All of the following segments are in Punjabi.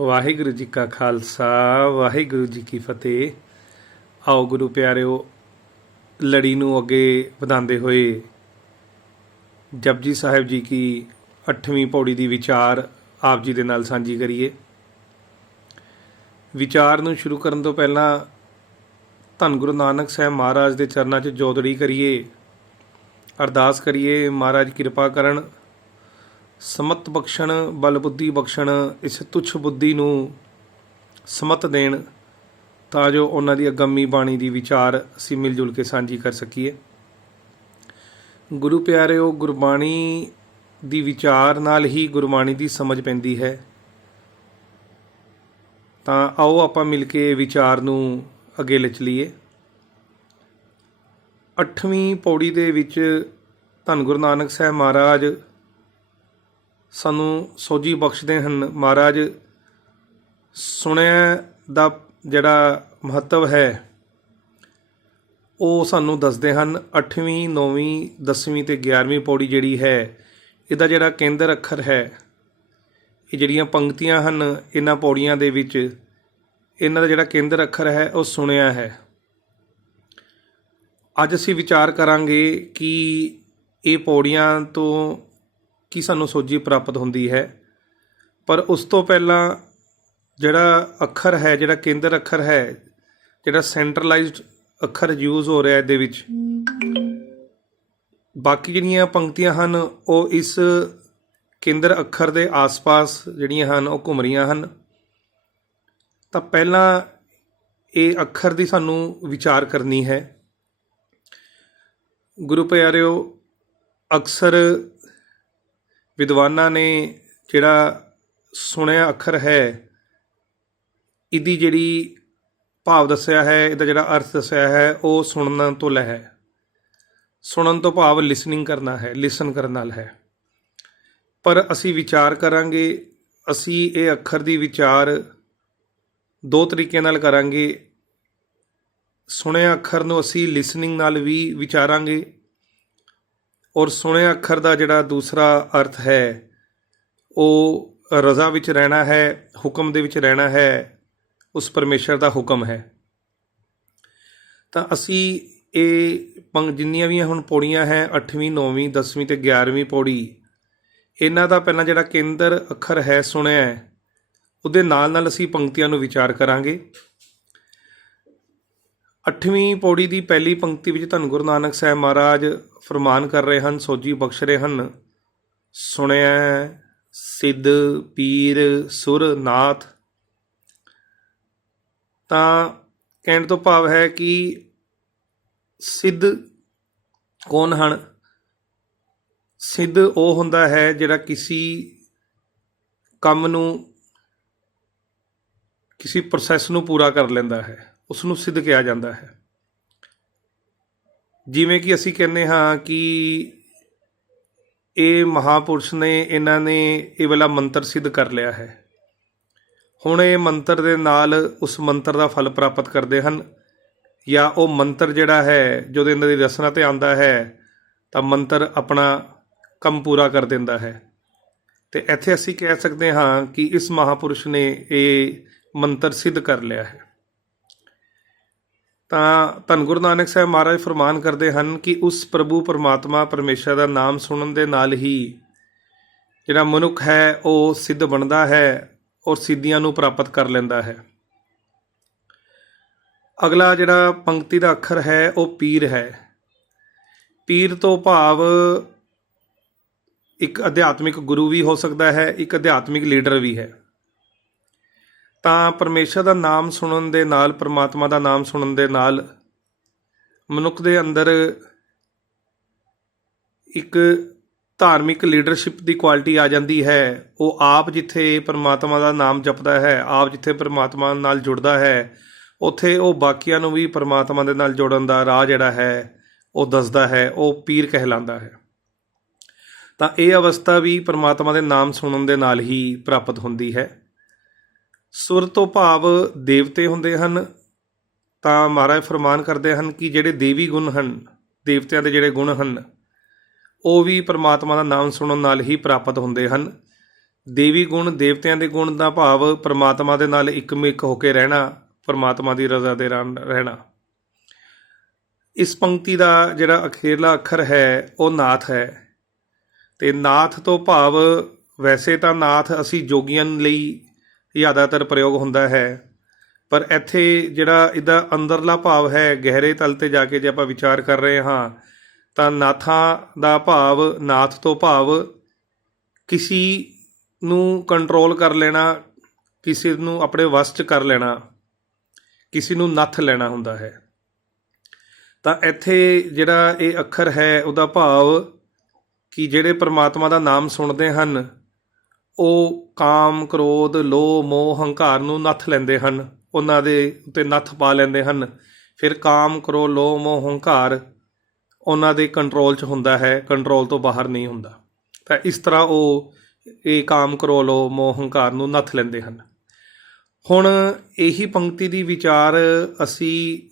ਵਾਹਿਗੁਰੂ ਜੀ ਕਾ ਖਾਲਸਾ, ਵਾਹਿਗੁਰੂ ਜੀ ਕੀ ਫਤਿਹ। ਆਓ ਗੁਰੂ ਪਿਆਰਿਓ, ਲੜੀ ਨੂੰ ਅੱਗੇ ਵਧਾਉਂਦੇ ਹੋਏ ਜਪਜੀ ਸਾਹਿਬ ਜੀ ਕੀ 8ਵੀਂ ਪੌੜੀ ਦੀ ਵਿਚਾਰ ਆਪ ਜੀ ਦੇ ਨਾਲ ਸਾਂਝੀ ਕਰੀਏ। ਵਿਚਾਰ ਨੂੰ ਸ਼ੁਰੂ ਕਰਨ ਤੋਂ ਪਹਿਲਾਂ ਧੰਨ ਗੁਰੂ ਨਾਨਕ ਸਾਹਿਬ ਮਹਾਰਾਜ ਦੇ ਚਰਨਾਂ 'ਚ ਜੋਦੜੀ ਕਰੀਏ। ਅਰਦਾਸ ਕਰੀਏ, ਮਹਾਰਾਜ ਕਿਰਪਾ ਕਰਨ ਸਮਤ ਬਖਸ਼ਣ ਬਲ ਬੁੱਧੀ ਬਖਸ਼ਣ, ਇਸ ਤੁੱਛ ਬੁੱਧੀ ਨੂੰ ਸਮਤ ਦੇਣ, ਤਾਂ ਜੋ ਉਹਨਾਂ ਦੀ ਅਗੰਮੀ ਬਾਣੀ ਦੀ ਵਿਚਾਰ ਅਸੀਂ ਮਿਲ ਜੁਲ ਕੇ ਸਾਂਝੀ ਕਰ ਸਕੀਏ। ਗੁਰੂ ਪਿਆਰਿਓ, ਗੁਰਬਾਣੀ ਦੀ ਵਿਚਾਰ ਨਾਲ ਹੀ ਗੁਰਬਾਣੀ ਦੀ ਸਮਝ ਪੈਂਦੀ ਹੈ। ਤਾਂ ਆਓ ਆਪਾਂ ਮਿਲ ਕੇ ਵਿਚਾਰ ਨੂੰ ਅੱਗੇ ਲੈ ਚਲੀਏ ਅੱਠਵੀਂ ਪੌੜੀ ਦੇ ਵਿੱਚ ਧੰਨ ਗੁਰੂ ਨਾਨਕ ਸਾਹਿਬ ਮਹਾਰਾਜ ਸਾਨੂੰ ਸੋਝੀ ਬਖਸ਼ਦੇ ਹਨ। ਮਹਾਰਾਜ, ਸੁਣਿਆ ਦਾ ਜਿਹੜਾ ਮਹੱਤਵ ਹੈ, ਉਹ ਸਾਨੂੰ ਦੱਸਦੇ ਹਨ 8ਵੀਂ 9ਵੀਂ 10ਵੀਂ ਤੇ 11ਵੀਂ ਪੌੜੀ ਜਿਹੜੀ ਹੈ, ਇਹਦਾ ਜਿਹੜਾ ਕੇਂਦਰ ਅੱਖਰ ਹੈ, ਇਹ ਜਿਹੜੀਆਂ ਪੰਕਤੀਆਂ ਹਨ ਇਹਨਾਂ ਪੌੜੀਆਂ ਦੇ ਵਿੱਚ, ਇਹਨਾਂ ਦਾ ਜਿਹੜਾ ਕੇਂਦਰ ਅੱਖਰ ਹੈ, ਉਹ ਸੁਣਿਆ ਹੈ। ਅੱਜ ਅਸੀਂ ਵਿਚਾਰ ਕਰਾਂਗੇ ਕਿ ਇਹ ਪੌੜੀਆਂ ਤੋਂ ਕੀ ਸਾਨੂੰ ਸੋਝੀ ਪ੍ਰਾਪਤ ਹੁੰਦੀ ਹੈ? ਪਰ ਉਸ ਤੋਂ ਪਹਿਲਾਂ ਜਿਹੜਾ ਅੱਖਰ ਹੈ, ਜਿਹੜਾ ਕੇਂਦਰ ਅੱਖਰ ਹੈ, ਜਿਹੜਾ ਸੈਂਟਰਲਾਈਜ਼ਡ ਅੱਖਰ ਯੂਜ਼ ਹੋ ਰਿਹਾ ਇਹਦੇ ਵਿੱਚ, ਬਾਕੀ ਜਿਹੜੀਆਂ ਪੰਕਤੀਆਂ ਹਨ, ਉਹ ਇਸ ਕੇਂਦਰ ਅੱਖਰ ਦੇ ਆਸ-ਪਾਸ ਜਿਹੜੀਆਂ ਹਨ, ਉਹ ਘੁੰਮ ਰਹੀਆਂ ਹਨ। ਤਾਂ ਪਹਿਲਾਂ ਇਹ ਅੱਖਰ ਦੀ ਸਾਨੂੰ ਵਿਚਾਰ ਕਰਨੀ ਹੈ। ਗੁਰੂ ਪਿਆਰਿਓ, ਅਕਸਰ ਵਿਦਵਾਨਾਂ ਨੇ ਜਿਹੜਾ ਸੁਣਿਆ ਅੱਖਰ ਹੈ, ਇਹਦੀ ਜਿਹੜੀ ਭਾਵ ਦੱਸਿਆ ਹੈ, ਇਹਦਾ ਜਿਹੜਾ ਅਰਥ ਦੱਸਿਆ ਹੈ, ਉਹ ਸੁਣਨ ਤੋਂ ਲੈ ਹੈ ਸੁਣਨ ਤੋਂ ਭਾਵ ਲਿਸਨਿੰਗ ਕਰਨਾ ਹੈ ਲਿਸਨ ਕਰਨ ਨਾਲ ਹੈ। ਪਰ ਅਸੀਂ ਵਿਚਾਰ ਕਰਾਂਗੇ, ਅਸੀਂ ਇਹ ਅੱਖਰ ਦੀ ਵਿਚਾਰ ਦੋ ਤਰੀਕੇ ਨਾਲ ਕਰਾਂਗੇ। ਸੁਣਿਆ ਅੱਖਰ ਨੂੰ ਅਸੀਂ ਲਿਸਨਿੰਗ ਨਾਲ ਵੀ ਵਿਚਾਰਾਂਗੇ। ਔਰ ਸੁਣਿਆ ਅੱਖਰ ਦਾ ਜਿਹੜਾ ਦੂਸਰਾ ਅਰਥ ਹੈ, ਉਹ ਰਜ਼ਾ ਵਿੱਚ ਰਹਿਣਾ ਹੈ, ਹੁਕਮ ਦੇ ਵਿੱਚ ਰਹਿਣਾ ਹੈ, ਉਸ ਪਰਮੇਸ਼ਰ ਦਾ ਹੁਕਮ ਹੈ। ਤਾਂ ਅਸੀਂ ਇਹ ਪੰਗ, ਜਿੰਨੀਆਂ ਵੀ ਹੁਣ ਪੌੜੀਆਂ ਹੈ 8ਵੀਂ 9ਵੀਂ 10ਵੀਂ ਤੇ 11ਵੀਂ ਪੌੜੀ, ਇਹਨਾਂ ਦਾ ਪਹਿਲਾਂ ਜਿਹੜਾ ਕੇਂਦਰ ਅੱਖਰ ਹੈ ਸੁਣਿਆ, ਉਹਦੇ ਨਾਲ ਨਾਲ ਅਸੀਂ ਪੰਕਤੀਆਂ ਨੂੰ ਵਿਚਾਰ ਕਰਾਂਗੇ। ਅੱਠਵੀਂ ਪੌੜੀ ਦੀ ਪਹਿਲੀ ਪੰਕਤੀ ਵਿੱਚ ਧੰਨ ਗੁਰੂ ਨਾਨਕ ਸਾਹਿਬ ਮਹਾਰਾਜ ਫਰਮਾਨ ਕਰ ਰਹੇ ਹਨ ਸੋਜੀ ਬਖਸ਼ ਰਹੇ ਹਨ। ਸੁਣਿਆ ਸਿੱਧ ਪੀਰ ਸੁਰ ਨਾਥ। ਤਾਂ ਕਹਿਣ ਤੋਂ ਭਾਵ ਹੈ ਕਿ ਸਿੱਧ ਕੌਣ ਹਨ? ਸਿੱਧ ਉਹ ਹੁੰਦਾ ਹੈ ਜਿਹੜਾ ਕਿਸੇ ਕੰਮ ਨੂੰ, ਕਿਸੇ ਪ੍ਰੋਸੈਸ ਨੂੰ ਪੂਰਾ ਕਰ ਲੈਂਦਾ ਹੈ। ਉਸ ਨੂੰ ਸਿੱਧ ਕਿਹਾ ਜਾਂਦਾ ਹੈ। ਜਿਵੇਂ ਕਿ ਅਸੀਂ ਕਹਿੰਦੇ ਹਾਂ ਕਿ ਇਹ ਮਹਾਪੁਰਸ਼ ਨੇ, ਇਹਨਾਂ ਨੇ ਇਹ ਵਾਲਾ ਮੰਤਰ ਸਿੱਧ ਕਰ ਲਿਆ ਹੈ। ਹੁਣ ਇਹ ਮੰਤਰ ਦੇ ਨਾਲ ਉਸ ਮੰਤਰ ਦਾ ਫਲ ਪ੍ਰਾਪਤ ਕਰਦੇ ਹਨ ਜਾਂ ਉਹ ਮੰਤਰ ਜਿਹੜਾ ਹੈ, ਜਦੋਂ ਇਹਨਾਂ ਦੀ ਰਸਨਾ ਤੇ ਆਂਦਾ ਹੈ, ਤਾਂ ਮੰਤਰ ਆਪਣਾ ਕੰਮ ਪੂਰਾ ਕਰ ਦਿੰਦਾ ਹੈ। ਤੇ ਇੱਥੇ ਅਸੀਂ ਕਹਿ ਸਕਦੇ ਹਾਂ ਕਿ ਇਸ ਮਹਾਪੁਰਸ਼ ਨੇ ਇਹ ਮੰਤਰ ਸਿੱਧ ਕਰ ਲਿਆ ਹੈ। ਤਾਂ ਧੰਨ ਗੁਰੂ ਨਾਨਕ ਸਾਹਿਬ ਮਹਾਰਾਜ ਫਰਮਾਨ ਕਰਦੇ ਹਨ ਕਿ ਉਸ ਪ੍ਰਭੂ ਪਰਮਾਤਮਾ ਪਰਮੇਸ਼ਰ ਦਾ ਨਾਮ ਸੁਣਨ ਦੇ ਨਾਲ ਹੀ ਜਿਹੜਾ ਮਨੁੱਖ ਹੈ, ਉਹ ਸਿੱਧ ਬਣਦਾ ਹੈ ਔਰ ਸਿੱਧੀਆਂ ਨੂੰ ਪ੍ਰਾਪਤ ਕਰ ਲੈਂਦਾ ਹੈ। ਅਗਲਾ ਜਿਹੜਾ ਪੰਕਤੀ ਦਾ ਅੱਖਰ ਹੈ, ਉਹ ਪੀਰ ਹੈ। ਪੀਰ ਤੋਂ ਭਾਵ ਇੱਕ ਅਧਿਆਤਮਿਕ ਗੁਰੂ ਵੀ ਹੋ ਸਕਦਾ ਹੈ, ਇੱਕ ਅਧਿਆਤਮਿਕ ਲੀਡਰ ਵੀ ਹੈ। ਤਾਂ ਪਰਮੇਸ਼ਰ ਦਾ ਨਾਮ ਸੁਣਨ ਦੇ ਨਾਲ, ਪਰਮਾਤਮਾ ਦਾ ਨਾਮ ਸੁਣਨ ਦੇ ਨਾਲ ਮਨੁੱਖ ਦੇ ਅੰਦਰ ਇੱਕ ਧਾਰਮਿਕ ਲੀਡਰਸ਼ਿਪ ਦੀ ਕੁਆਲਿਟੀ ਆ ਜਾਂਦੀ ਹੈ। ਉਹ ਆਪ ਜਿੱਥੇ ਪਰਮਾਤਮਾ ਦਾ ਨਾਮ ਜਪਦਾ ਹੈ, ਆਪ ਜਿੱਥੇ ਪਰਮਾਤਮਾ ਨਾਲ ਜੁੜਦਾ ਹੈ, ਉੱਥੇ ਉਹ ਬਾਕੀਆਂ ਨੂੰ ਵੀ ਪਰਮਾਤਮਾ ਦੇ ਨਾਲ ਜੋੜਨ ਦਾ ਰਾਹ ਜਿਹੜਾ ਹੈ, ਉਹ ਦੱਸਦਾ ਹੈ, ਉਹ ਪੀਰ ਕਹਿਲਾਂਦਾ ਹੈ। ਤਾਂ ਇਹ ਅਵਸਥਾ ਵੀ ਪਰਮਾਤਮਾ ਦੇ ਨਾਮ ਸੁਣਨ ਦੇ ਨਾਲ ਹੀ ਪ੍ਰਾਪਤ ਹੁੰਦੀ ਹੈ। ਸੁਰ ਤੋਂ ਭਾਵ ਦੇਵਤੇ ਹੁੰਦੇ ਹਨ, ਤਾਂ ਮਹਾਰਾਜ ਫਰਮਾਨ ਕਰਦੇ ਹਨ ਕਿ ਜਿਹੜੇ ਦੇਵੀ ਗੁਣ ਹਨ, ਦੇਵਤਿਆਂ ਦੇ ਜਿਹੜੇ ਗੁਣ ਹਨ, ਉਹ ਵੀ ਪਰਮਾਤਮਾ ਦਾ ਨਾਮ ਸੁਣਨ ਨਾਲ ਹੀ ਪ੍ਰਾਪਤ ਹੁੰਦੇ ਹਨ। ਦੇਵੀ ਗੁਣ ਦੇਵਤਿਆਂ ਦੇ ਗੁਣ ਦਾ ਭਾਵ ਪ੍ਰਮਾਤਮਾ ਦੇ ਨਾਲ ਇੱਕਮਿਕ ਹੋ ਕੇ ਰਹਿਣਾ, ਪ੍ਰਮਾਤਮਾ ਦੀ ਰਜ਼ਾ ਦੇ ਨਾਲ ਰਹਿਣਾ। ਇਸ ਪੰਕਤੀ ਦਾ ਜਿਹੜਾ ਅਖੀਰਲਾ ਅੱਖਰ ਹੈ, ਉਹ ਨਾਥ ਹੈ। ਤੇ ਨਾਥ ਤੋਂ ਭਾਵ ਵੈਸੇ ਤਾਂ ਨਾਥ ਅਸੀਂ ਜੋਗੀਆਂ ਲਈ ਜ਼ਿਆਦਾਤਰ ਪ੍ਰਯੋਗ ਹੁੰਦਾ ਹੈ। ਪਰ ਇੱਥੇ ਜਿਹੜਾ ਇਹਦਾ ਅੰਦਰਲਾ ਭਾਵ ਹੈ, ਗਹਿਰੇ ਤਲ ਤੇ ਜਾ ਕੇ ਜੇ ਆਪਾਂ ਵਿਚਾਰ ਕਰ ਰਹੇ ਹਾਂ, ਤਾਂ ਨਾਥਾਂ ਦਾ ਭਾਵ, ਨਾਥ ਤੋਂ ਭਾਵ ਕਿਸੇ ਨੂੰ ਕੰਟਰੋਲ ਕਰ ਲੈਣਾ, ਕਿਸੇ ਨੂੰ ਆਪਣੇ ਵਸ 'ਚ ਕਰ ਲੈਣਾ, ਕਿਸੇ ਨੂੰ ਨੱਥ ਲੈਣਾ ਹੁੰਦਾ ਹੈ। ਤਾਂ ਇੱਥੇ ਜਿਹੜਾ ਇਹ ਅੱਖਰ ਹੈ, ਉਹਦਾ ਭਾਵ ਕਿ ਜਿਹੜੇ ਪ੍ਰਮਾਤਮਾ ਦਾ ਨਾਮ ਸੁਣਦੇ ਹਨ ਉਹ ਕਾਮ, ਕ੍ਰੋਧ, ਲੋਭ, ਮੋਹ, ਹੰਕਾਰ ਨੂੰ ਨੱਥ ਲੈਂਦੇ ਹਨ। ਉਹਨਾਂ ਦੇ ਉੱਤੇ ਨੱਥ ਪਾ ਲੈਂਦੇ ਹਨ। ਫਿਰ ਕਾਮ, ਕ੍ਰੋਧ, ਲੋਭ, ਮੋਹ, ਹੰਕਾਰ ਉਹਨਾਂ ਦੇ ਕੰਟਰੋਲ 'ਚ ਹੁੰਦਾ ਹੈ। ਕੰਟਰੋਲ ਤੋਂ ਬਾਹਰ ਨਹੀਂ ਹੁੰਦਾ। ਤਾਂ ਇਸ ਤਰ੍ਹਾਂ ਉਹ ਇਹ ਕਾਮ ਕਰੋ ਲੋਭ, ਮੋਹ, ਹੰਕਾਰ ਨੂੰ ਨੱਥ ਲੈਂਦੇ ਹਨ। ਹੁਣ ਇਹੀ ਪੰਕਤੀ ਦੀ ਵਿਚਾਰ ਅਸੀਂ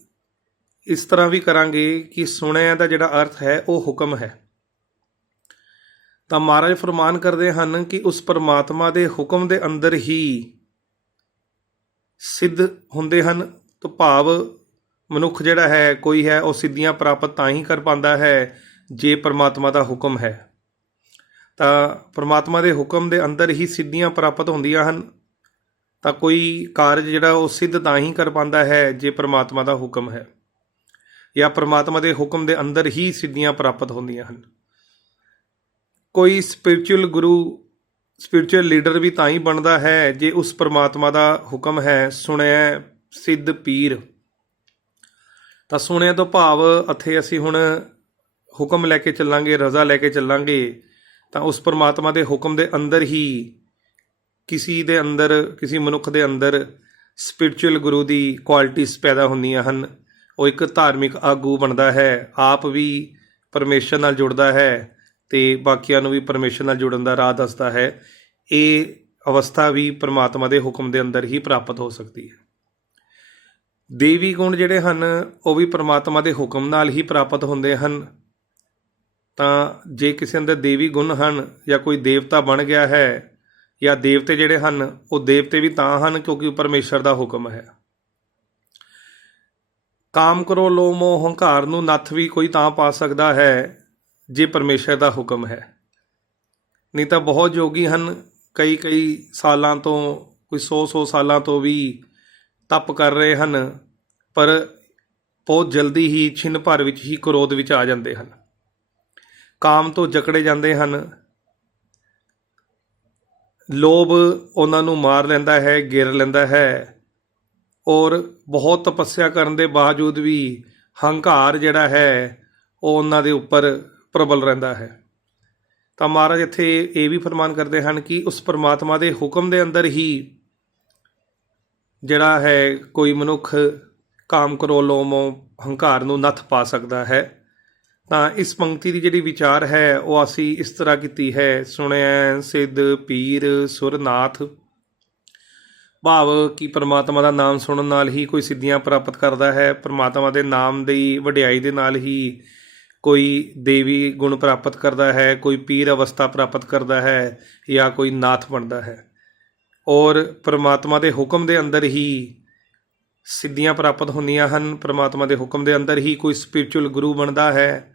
ਇਸ ਤਰ੍ਹਾਂ ਵੀ ਕਰਾਂਗੇ ਕਿ ਸੁਣਿਆ ਦਾ ਜਿਹੜਾ ਅਰਥ ਹੈ, ਉਹ ਹੁਕਮ ਹੈ। ਤਾਂ ਮਹਾਰਾਜ ਫਰਮਾਨ ਕਰਦੇ ਹਨ ਕਿ ਉਸ ਪਰਮਾਤਮਾ ਦੇ ਹੁਕਮ ਦੇ ਅੰਦਰ ਹੀ ਸਿੱਧ ਹੁੰਦੇ ਹਨ, ਤਾਂ ਭਾਵ ਮਨੁੱਖ ਜਿਹੜਾ ਹੈ, ਕੋਈ ਹੈ, ਉਹ ਸਿੱਧੀਆਂ ਪ੍ਰਾਪਤ ਤਾਂ ਹੀ ਕਰ ਪਾਉਂਦਾ ਹੈ, ਜੇ ਪਰਮਾਤਮਾ ਦਾ ਹੁਕਮ ਹੈ। ਤਾਂ ਪਰਮਾਤਮਾ ਦੇ ਹੁਕਮ ਦੇ ਅੰਦਰ ਹੀ ਸਿੱਧੀਆਂ ਪ੍ਰਾਪਤ ਹੁੰਦੀਆਂ ਹਨ, ਤਾਂ ਕੋਈ ਕਾਰਜ ਜਿਹੜਾ, ਉਹ ਸਿੱਧ ਤਾਂ ਹੀ ਕਰ ਪਾਉਂਦਾ ਹੈ, ਜੇ ਪਰਮਾਤਮਾ ਦਾ ਹੁਕਮ ਹੈ। ਜਾਂ ਪਰਮਾਤਮਾ ਦੇ ਹੁਕਮ ਦੇ ਅੰਦਰ ਹੀ ਸਿੱਧੀਆਂ ਪ੍ਰਾਪਤ ਹੁੰਦੀਆਂ ਹਨ। ਕੋਈ ਸਪਿਰਚੁਅਲ ਗੁਰੂ ਸਪਿਰਚੁਅਲ ਲੀਡਰ ਵੀ ਤਾਂ ਹੀ ਬਣਦਾ ਹੈ ਜੇ ਉਸ ਪਰਮਾਤਮਾ ਦਾ ਹੁਕਮ ਹੈ, ਸੁਣਿਆ ਸਿੱਧ ਪੀਰ। ਤਾਂ ਸੁਣਿਆ ਤੋਂ ਭਾਵ ਇੱਥੇ ਅਸੀਂ ਹੁਣ ਹੁਕਮ ਲੈ ਕੇ ਚੱਲਾਂਗੇ, ਰਜ਼ਾ ਲੈ ਕੇ ਚੱਲਾਂਗੇ, ਤਾਂ ਉਸ ਪਰਮਾਤਮਾ ਦੇ ਹੁਕਮ ਦੇ ਅੰਦਰ ਹੀ ਕਿਸੇ ਦੇ ਅੰਦਰ, ਕਿਸੇ ਮਨੁੱਖ ਦੇ ਅੰਦਰ ਸਪਿਰਚੁਅਲ ਗੁਰੂ ਦੀ ਕੁਆਲਿਟੀਆਂ ਪੈਦਾ ਹੁੰਦੀਆਂ ਹਨ। ਉਹ ਇੱਕ ਧਾਰਮਿਕ ਆਗੂ ਬਣਦਾ ਹੈ, ਆਪ ਵੀ ਪਰਮੇਸ਼ਰ ਨਾਲ ਜੁੜਦਾ ਹੈ। ਤੇ ਬਾਕੀਆਂ ਨੂੰ ਵੀ ਪਰਮੇਸ਼ਰ ਨਾਲ ਜੁੜਨ ਦਾ ਰਾਹ ਦੱਸਦਾ ਹੈ, ਇਹ ਅਵਸਥਾ ਵੀ ਪਰਮਾਤਮਾ ਦੇ ਹੁਕਮ ਦੇ ਅੰਦਰ ਹੀ ਪ੍ਰਾਪਤ ਹੋ ਸਕਦੀ ਹੈ। ਦੇਵੀ ਗੁਣ ਜਿਹੜੇ ਹਨ, ਉਹ ਵੀ ਪਰਮਾਤਮਾ ਦੇ ਹੁਕਮ ਨਾਲ ਹੀ ਪ੍ਰਾਪਤ ਹੁੰਦੇ ਹਨ। ਤਾਂ ਜੇ ਕਿਸੇ ਅੰਦਰ ਦੇਵੀ ਗੁਣ ਹਨ ਜਾਂ ਕੋਈ ਦੇਵਤਾ ਬਣ ਗਿਆ ਹੈ ਜਾਂ ਦੇਵਤੇ ਜਿਹੜੇ ਹਨ, ਉਹ ਦੇਵਤੇ ਵੀ ਤਾਂ ਹਨ ਕਿਉਂਕਿ ਪਰਮੇਸ਼ਰ ਦਾ ਹੁਕਮ ਹੈ। ਕਾਮ ਕਰੋ ਲੋ ਹੰਕਾਰ ਨੂੰ ਨੱਥ ਵੀ ਕੋਈ ਤਾਂ ਪਾ ਸਕਦਾ ਹੈ ਜੇ ਪਰਮੇਸ਼ਰ ਦਾ ਹੁਕਮ ਹੈ। ਨਹੀਂ ਤਾਂ ਬਹੁਤ ਯੋਗੀ ਹਨ। ਕਈ ਕਈ ਸਾਲਾਂ ਤੋਂ, ਕੋਈ 100-100 ਸਾਲਾਂ ਤੋਂ ਵੀ ਤਪ ਕਰ ਰਹੇ ਹਨ, ਪਰ ਬਹੁਤ ਜਲਦੀ ਹੀ ਛਿਨ ਭਰ ਵਿੱਚ ਹੀ ਕ੍ਰੋਧ ਵਿੱਚ ਆ ਜਾਂਦੇ ਹਨ। ਕਾਮ ਤੋਂ ਜਕੜੇ ਜਾਂਦੇ ਹਨ। ਲੋਭ ਉਹਨਾਂ ਨੂੰ ਮਾਰ ਲੈਂਦਾ ਹੈ, ਗਿਰ ਲੈਂਦਾ ਹੈ ਔਰ ਬਹੁਤ ਤਪੱਸਿਆ ਕਰਨ ਦੇ ਬਾਵਜੂਦ ਵੀ ਹੰਕਾਰ ਜਿਹੜਾ ਹੈ, ਉਹ ਉਹਨਾਂ ਦੇ ਉੱਪਰ ਪ੍ਰਬਲ ਰਹਿੰਦਾ ਹੈ। ਤਾਂ ਮਹਾਰਾਜ ਇੱਥੇ ਇਹ ਵੀ ਫਰਮਾਨ ਕਰਦੇ ਹਨ ਕਿ ਉਸ ਪਰਮਾਤਮਾ ਦੇ ਹੁਕਮ ਦੇ ਅੰਦਰ ਹੀ ਜਿਹੜਾ ਹੈ ਕੋਈ ਮਨੁੱਖ ਕਾਮ ਕਰੋ, ਲੋਮੋ, ਹੰਕਾਰ ਨੂੰ ਨੱਥ ਪਾ ਸਕਦਾ ਹੈ। ਤਾਂ ਇਸ ਪੰਕਤੀ ਦੀ ਜਿਹੜੀ ਵਿਚਾਰ ਹੈ, ਉਹ ਅਸੀਂ ਇਸ ਤਰ੍ਹਾਂ ਕੀਤੀ ਹੈ, ਸੁਣਿਆ, ਸਿੱਧ, ਪੀਰ, ਸੁਰਨਾਥ। ਭਾਵ ਕਿ ਪ੍ਰਮਾਤਮਾ ਦਾ ਨਾਮ ਸੁਣਨ ਨਾਲ ਹੀ ਕੋਈ ਸਿੱਧੀਆਂ ਪ੍ਰਾਪਤ ਕਰਦਾ ਹੈ। ਪ੍ਰਮਾਤਮਾ ਦੇ ਨਾਮ ਦੀ ਵਡਿਆਈ ਦੇ ਨਾਲ ਹੀ ਕੋਈ ਦੇਵੀ ਗੁਣ ਪ੍ਰਾਪਤ ਕਰਦਾ ਹੈ, ਕੋਈ ਪੀਰ ਅਵਸਥਾ ਪ੍ਰਾਪਤ ਕਰਦਾ ਹੈ ਜਾਂ ਕੋਈ ਨਾਥ ਬਣਦਾ ਹੈ। ਔਰ ਪ੍ਰਮਾਤਮਾ ਦੇ ਹੁਕਮ ਦੇ ਅੰਦਰ ਹੀ ਸਿੱਧੀਆਂ ਪ੍ਰਾਪਤ ਹੁੰਦੀਆਂ ਹਨ। ਪ੍ਰਮਾਤਮਾ ਦੇ ਹੁਕਮ ਦੇ ਅੰਦਰ ਹੀ ਕੋਈ ਸਪਿਰਚੁਅਲ ਗੁਰੂ ਬਣਦਾ ਹੈ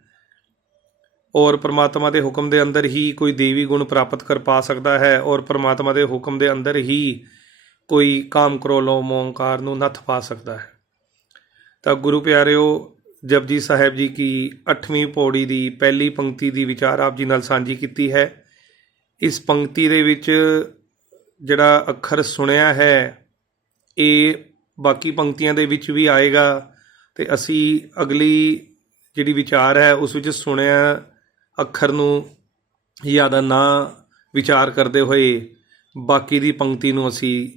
ਔਰ ਪ੍ਰਮਾਤਮਾ ਦੇ ਹੁਕਮ ਦੇ ਅੰਦਰ ਹੀ ਕੋਈ ਦੇਵੀ ਗੁਣ ਪ੍ਰਾਪਤ ਕਰ ਪਾ ਸਕਦਾ ਹੈ ਔਰ ਪ੍ਰਮਾਤਮਾ ਦੇ ਹੁਕਮ ਦੇ ਅੰਦਰ ਹੀ ਕੋਈ ਕਾਮ ਕਰੋ ਲੋ ਮੋੰਕਾਰ ਨੂੰ ਨੱਥ ਪਾ ਸਕਦਾ ਹੈ। ਤਾਂ ਗੁਰੂ ਪਿਆਰਿਓ ਜਪਜੀ ਸਾਹਿਬ ਜੀ ਕੀ 8ਵੀਂ ਪੌੜੀ ਦੀ ਪਹਿਲੀ ਪੰਕਤੀ ਦੀ ਵਿਚਾਰ ਆਪ ਜੀ ਨਾਲ ਸਾਂਝੀ ਕੀਤੀ ਹੈ। ਇਸ ਪੰਕਤੀ ਦੇ ਵਿੱਚ ਜਿਹੜਾ ਅੱਖਰ ਸੁਣਿਆ ਹੈ, ਇਹ ਬਾਕੀ ਪੰਕਤੀਆਂ ਦੇ ਵਿੱਚ ਵੀ ਆਏਗਾ ਤੇ ਅਸੀਂ ਅਗਲੀ ਜਿਹੜੀ ਵਿਚਾਰ ਹੈ, ਉਸ ਵਿੱਚ ਸੁਣਿਆ ਅੱਖਰ ਨੂੰ ਜ਼ਿਆਦਾ ਨਾ ਵਿਚਾਰ ਕਰਦੇ ਹੋਏ ਬਾਕੀ ਦੀ ਪੰਕਤੀ ਨੂੰ ਅਸੀਂ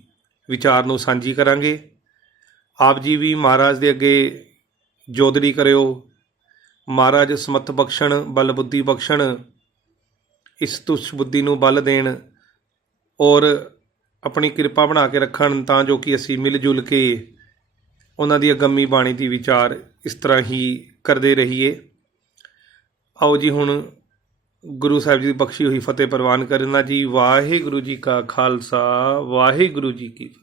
ਵਿਚਾਰ ਨੂੰ ਸਾਂਝੀ ਕਰਾਂਗੇ। ਆਪ ਜੀ ਵੀ ਮਹਾਰਾਜ ਦੇ ਅੱਗੇ ਜੋਦੜੀ ਕਰਿਓ। ਮਹਾਰਾਜ ਸਮਤ ਬਖਸ਼ਣ, ਬਲ ਬੁੱਧੀ ਬਖਸ਼ਣ, ਇਸ ਤੁਸ਼ ਬੁੱਧੀ ਨੂੰ ਬਲ ਦੇਣ ਔਰ ਆਪਣੀ ਕਿਰਪਾ ਬਣਾ ਕੇ ਰੱਖਣ ਤਾਂ ਜੋ ਕਿ ਅਸੀਂ ਮਿਲ ਜੁਲ ਕੇ ਉਹਨਾਂ ਦੀ ਅਗੰਮੀ ਬਾਣੀ ਦੀ ਵਿਚਾਰ ਇਸ ਤਰ੍ਹਾਂ ਹੀ ਕਰਦੇ ਰਹੀਏ। ਆਓ ਜੀ ਹੁਣ ਗੁਰੂ ਸਾਹਿਬ ਜੀ ਦੀ ਬਖਸ਼ੀ ਹੋਈ ਫਤਿਹ ਪ੍ਰਵਾਨ ਕਰਨਾ ਜੀ। ਵਾਹਿਗੁਰੂ ਜੀ ਕਾ ਖਾਲਸਾ, ਵਾਹਿਗੁਰੂ ਜੀ ਕੀ ਫਤਿਹ।